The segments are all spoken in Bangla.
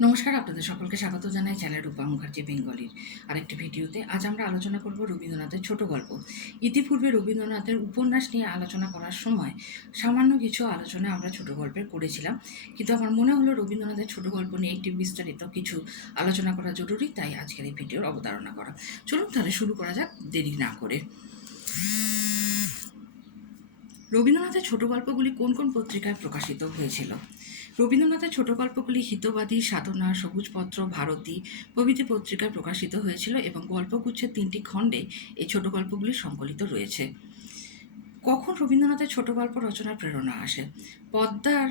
নমস্কার, আপনাদের সকলকে স্বাগত জানাই চ্যানেল রূপা মুখার্জি বেঙ্গলির আরেকটি ভিডিওতে। আজ আমরা আলোচনা করব রবীন্দ্রনাথের ছোট গল্প। ইতিপূর্বে রবীন্দ্রনাথের উপন্যাস নিয়ে আলোচনা করার সময় সামান্য কিছু আলোচনা আমরা ছোট গল্পের করেছিলাম। কিন্তু আমার মনে হলো রবীন্দ্রনাথের ছোট গল্প নিয়ে একটি বিস্তারিত কিছু আলোচনা করা জরুরি, তাই আজকের এই ভিডিওর অবতারণা করা। চলুন তাহলে শুরু করা যাক, দেরি না করে। রবীন্দ্রনাথের ছোট গল্পগুলি কোন কোন পত্রিকায় প্রকাশিত হয়েছিল? রবীন্দ্রনাথের ছোট গল্পগুলি হিতবাদী, সাধনা, সবুজপত্র, ভারতী প্রভৃতি পত্রিকায় প্রকাশিত হয়েছিল এবং গল্পগুচ্ছের তিনটি খণ্ডে এই ছোট গল্পগুলি সংকলিত রয়েছে। কখন রবীন্দ্রনাথের ছোট গল্প রচনার প্রেরণা আসে? পদ্মার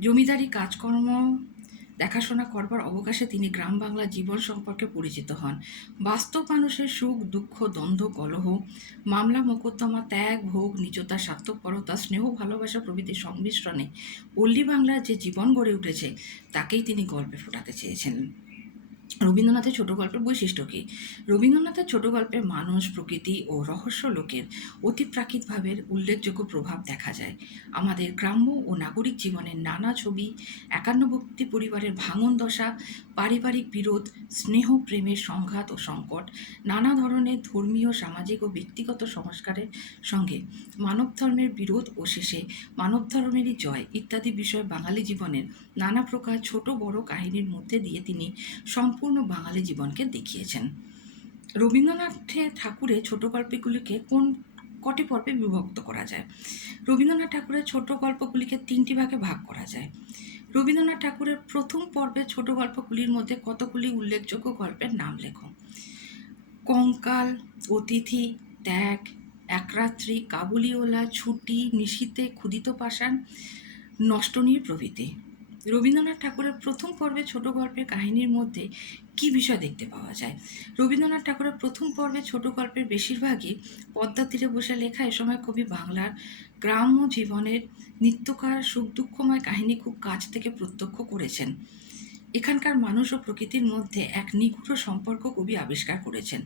জমিদারি কাজকর্ম দেখাশোনা করবার অবকাশে তিনি গ্রাম বাংলা জীবন সম্পর্কে পরিচিত হন। বাস্তব মানুষের সুখ, দুঃখ, দ্বন্দ্ব, কলহ, মামলা, মোকদ্দমা, ত্যাগ, ভোগ নিজতা স্বার্থপরতা, স্নেহ, ভালোবাসা প্রভৃতির সংমিশ্রণে পল্লী বাংলার যে জীবন গড়ে উঠেছে, তাকেই তিনি গল্পে ফোটাতে চেয়েছেন। রবীন্দ্রনাথের ছোট গল্পের বৈশিষ্ট্য কী? রবীন্দ্রনাথের ছোট গল্পের মানুষ, প্রকৃতি ও রহস্য লোকের অতিপ্রাকৃতভাবের উল্লেখযোগ্য প্রভাব দেখা যায়। আমাদের গ্রাম্য ও নাগরিক জীবনের নানা ছবি, একান্নবর্তী পরিবারের ভাঙন দশা, পারিবারিক বিরোধ, স্নেহ প্রেমের সংঘাত ও সংকট, নানা ধরনের ধর্মীয়, সামাজিক ও ব্যক্তিগত সংস্কারের সঙ্গে মানব ধর্মের বিরোধ ও শেষে মানব ধর্মেরই জয় ইত্যাদি বিষয় বাঙালি জীবনের নানা প্রকার ছোট বড় কাহিনীর মধ্যে দিয়ে তিনি সম্পূর্ণ বাঙালি জীবনকে দেখিয়েছেন। রবীন্দ্রনাথ ঠাকুরের ছোট গল্পগুলিকে কোন কটি পর্বে বিভক্ত করা যায়? রবীন্দ্রনাথ ঠাকুরের ছোট গল্পগুলিকে তিনটি ভাগে ভাগ করা যায়। রবীন্দ্রনাথ ঠাকুরের প্রথম পর্বে ছোট গল্পগুলির মধ্যে কতগুলি উল্লেখযোগ্য গল্পের নাম লেখো? কঙ্কাল, অতিথি, ত্যাগ একরাত্রি কাবুলিওলা ছুটি নিশীতে ক্ষুদিত পাষাণ, নষ্টনীর প্রভৃতি। রবীন্দ্রনাথ ঠাকুরের প্রথম পর্বে ছোট গল্পের কাহিনীর মধ্যে কি বিষয় দেখতে পাওয়া যায়? রবীন্দ্রনাথ ঠাকুরের প্রথম পর্বে ছোট গল্পের বেশিরভাগই পদ্মা তীরে বসে লেখা এ সময় কবি বাংলার গ্রাম্য জীবনের নিত্যকার সুখ দুঃখময় কাহিনী খুব কাছ থেকে প্রত্যক্ষ করেছেন। এখানকার মানুষ ও প্রকৃতির মধ্যে এক নিগুড় সম্পর্ক কবি আবিষ্কার করেছেন।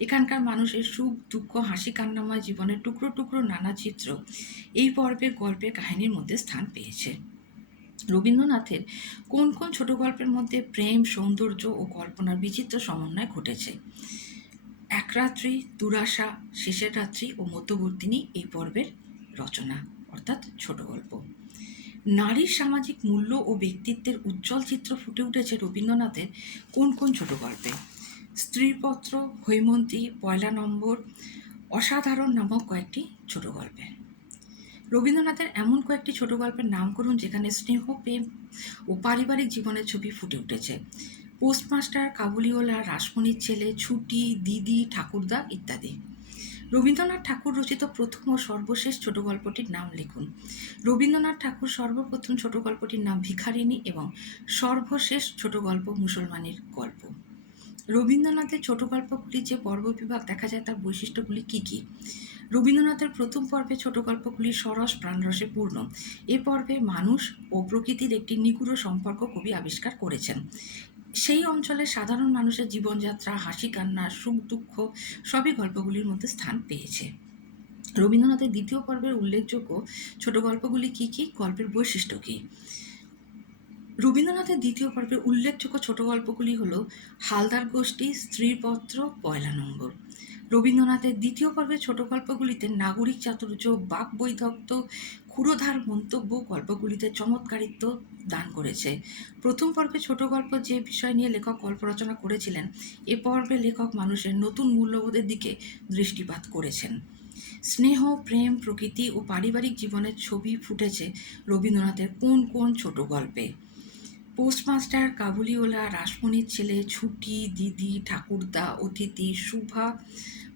এখানকার মানুষের সুখ, দুঃখ, হাসি, কান্নাময় জীবনের টুকরো টুকরো নানা চিত্র এই পর্বের গল্পের কাহিনীর মধ্যে স্থান পেয়েছে। রবীন্দ্রনাথের কোন কোন ছোট গল্পের মধ্যে প্রেম, সৌন্দর্য ও কল্পনার বিচিত্র সমন্বয় ঘটেছে? এক রাত্রি, দুরাশা, শেষের রাত্রি ও মধ্যবর্তিনী এই পর্বের রচনা, অর্থাৎ ছোট গল্প। নারীর সামাজিক মূল্য ও ব্যক্তিত্বের উজ্জ্বল চিত্র ফুটে উঠেছে রবীন্দ্রনাথের কোন কোন ছোট গল্পে? স্ত্রীপত্র, হৈমন্তী, পয়লা নম্বর, অসাধারণ নামক কয়েকটি ছোট গল্পে। রবীন্দ্রনাথের এমন কয়েকটি ছোট গল্পের নাম করুন যেখানে স্নেহ, প্রেম ও পারিবারিক জীবনের ছবি ফুটে উঠেছে। পোস্টমাস্টার কাবুলিওলা রাসমণির ছেলে, ছুটি, দিদি, ঠাকুরদা ইত্যাদি। রবীন্দ্রনাথ ঠাকুর রচিত প্রথম ও সর্বশেষ ছোট গল্পটির নাম লিখুন। রবীন্দ্রনাথ ঠাকুর সর্বপ্রথম ছোট গল্পটির নাম ভিখারিণী এবং সর্বশেষ ছোট গল্প মুসলমানের গল্প। রবীন্দ্রনাথের ছোট গল্পগুলি যে পর্ব বিভাগ দেখা যায় তার বৈশিষ্ট্যগুলি কী কী? রবীন্দ্রনাথের প্রথম পর্বে ছোট গল্পগুলি সরস প্রাণরসে পূর্ণ। এ পর্বে মানুষ ও প্রকৃতির একটি নিগুড় সম্পর্ক কবি আবিষ্কার করেছেন। সেই অঞ্চলের সাধারণ মানুষের জীবনযাত্রা, হাসি, কান্না, সুখ, দুঃখ সবই গল্পগুলির মধ্যে স্থান পেয়েছে। রবীন্দ্রনাথের দ্বিতীয় পর্বের উল্লেখযোগ্য ছোট গল্পগুলি কী কী? গল্পের বৈশিষ্ট্য কী? রবীন্দ্রনাথের দ্বিতীয় পর্বের উল্লেখযোগ্য ছোট গল্পগুলি হল হালদার গোষ্ঠী, স্ত্রীপত্র, পয়লা নম্বর। রবীন্দ্রনাথের দ্বিতীয় পর্বের ছোট গল্পগুলিতে নাগরিক চাতুর্য, বাক বৈধক্ত, ক্ষুরোধার মন্তব্য গল্পগুলিতে চমৎকারিত্ব দান করেছে। প্রথম পর্বে ছোট গল্প যে বিষয় নিয়ে লেখক গল্প রচনা করেছিলেন, এ পর্বে লেখক মানুষের নতুন মূল্যবোধের দিকে দৃষ্টিপাত করেছেন। স্নেহ, প্রেম, প্রকৃতি ও পারিবারিক জীবনের ছবি ফুটেছে রবীন্দ্রনাথের কোন কোন ছোট গল্পে। পোস্টমাস্টার কাবুলিওলা রাসমণির ছেলে ছুটি, দিদি, ঠাকুরদা, অতিথি, শুভা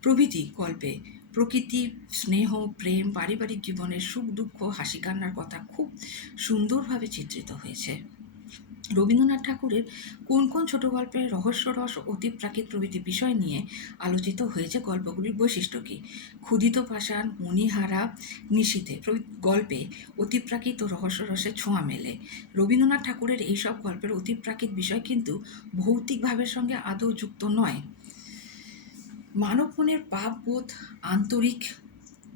প্রভৃতি গল্পে। প্রকৃতি, স্নেহ, প্রেম, পারিবারিক জীবনের সুখ দুঃখ হাসি কান্নার কথা খুব সুন্দরভাবে চিত্রিত হয়েছে। রবীন্দ্রনাথ ঠাকুরের কোন কোন ছোট গল্পে রহস্যরস অতিপ্রাকৃত প্রভৃতি বিষয় নিয়ে আলোচিত হয়েছে গল্পগুলির বৈশিষ্ট্য কী? ক্ষুদিত পাষাণ, মণিহারা নিশীতে গল্পে অতিপ্রাকৃত ও রহস্যরসের ছোঁয়া মেলে। রবীন্দ্রনাথ ঠাকুরের এইসব গল্পের অতিপ্রাকৃত বিষয় কিন্তু ভৌতিক ভাবের সঙ্গে আদৌ যুক্ত নয়। মানব মনের পাপবোধ আন্তরিক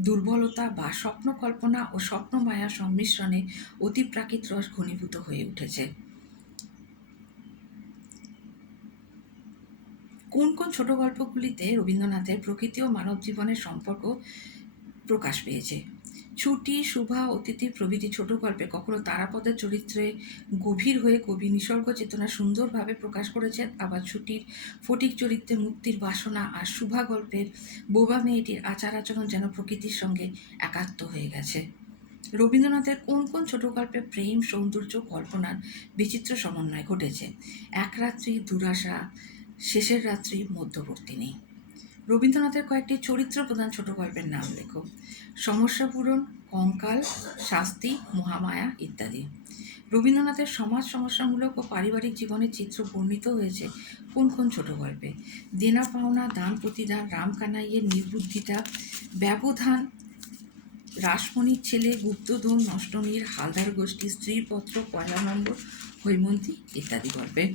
দুর্বলতা বা স্বপ্ন কল্পনা ও স্বপ্ন মায়া সংমিশ্রণে অতিপ্রাকৃত রস ঘনীভূত হয়ে উঠেছে। কোন কোন ছোট গল্পগুলিতে রবীন্দ্রনাথের প্রকৃতি ও মানব জীবনের সম্পর্ক প্রকাশ পেয়েছে? ছুটি, শুভা, অতিথি প্রভৃতি ছোট গল্পে কখনো তারাপদের চরিত্রে গভীর হয়ে কবি নিসর্গ চেতনা সুন্দরভাবে প্রকাশ করেছেন? আবার ছুটির ফটিক চরিত্রে মুক্তির বাসনা আর শুভা গল্পের বোবা মেয়েটির আচার আচরণ যেন প্রকৃতির সঙ্গে একাত্ম হয়ে গেছে। রবীন্দ্রনাথের কোন কোন ছোট গল্পে প্রেম, সৌন্দর্য, কল্পনার বিচিত্র সমন্বয় ঘটেছে? এক রাত্রি দুরাশা শেষের রাত্রি মধ্যবর্তী নেই। রবীন্দ্রনাথের কয়েকটি চরিত্র প্রধান ছোট গল্পের নাম লেখো। সমস্যা পূরণ, কঙ্কাল, শাস্তি, মহামায়া ইত্যাদি। রবীন্দ্রনাথের সমাজ সমস্যামূলক ও পারিবারিক জীবনের চিত্র বর্ণিত হয়েছে কোন কোন ছোট গল্পে? দেনা পাওনা, দান প্রতিদান, রামকানাইয়ের নির্বুদ্ধিতা, ব্যবধান, রাসমণির ছেলে গুপ্তধন নষ্টনীর হালদার গোষ্ঠী, স্ত্রীপত্র, পয়লা নম্বর হৈমন্তী ইত্যাদি গল্পে।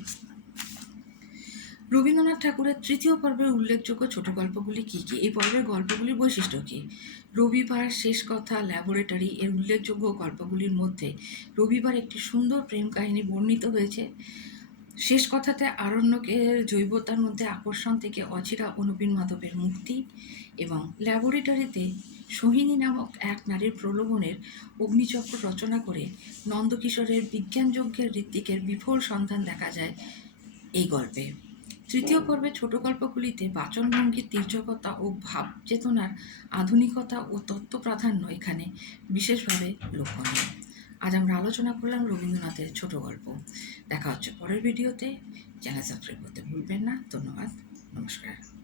রবীন্দ্রনাথ ঠাকুরের তৃতীয় পর্বের উল্লেখযোগ্য ছোট গল্পগুলি কী কী? এই পর্বের গল্পগুলির বৈশিষ্ট্য কী? রবিবার শেষ কথা ল্যাবরেটরি এর উল্লেখযোগ্য গল্পগুলির মধ্যে রবিবার একটি সুন্দর প্রেম কাহিনী বর্ণিত হয়েছে। শেষ কথাতে আরণ্যকের জৈবতার মধ্যে আকর্ষণ থেকে অচিরা অনুপীন মাধবের মুক্তি এবং ল্যাবরেটরিতে সোহিনী নামক এক নারীর প্রলোভনের অগ্নিচক্র রচনা করে নন্দকিশোরের বিজ্ঞানযজ্ঞের ঋত্বিকের বিফল সন্ধান দেখা যায় এই গল্পে। তৃতীয় পর্বে ছোট গল্পগুলিতে বাচনভঙ্গির তীর্যকতা ও ভাব চেতনার আধুনিকতা ও তত্ত্ব প্রাধান্য এখানে বিশেষভাবে লক্ষণীয় আজ আমরা আলোচনা করলাম রবীন্দ্রনাথের ছোট গল্প। দেখা হচ্ছে পরের ভিডিওতে। চ্যানেল সাবস্ক্রাইব করতে ভুলবেন না। ধন্যবাদ। নমস্কার।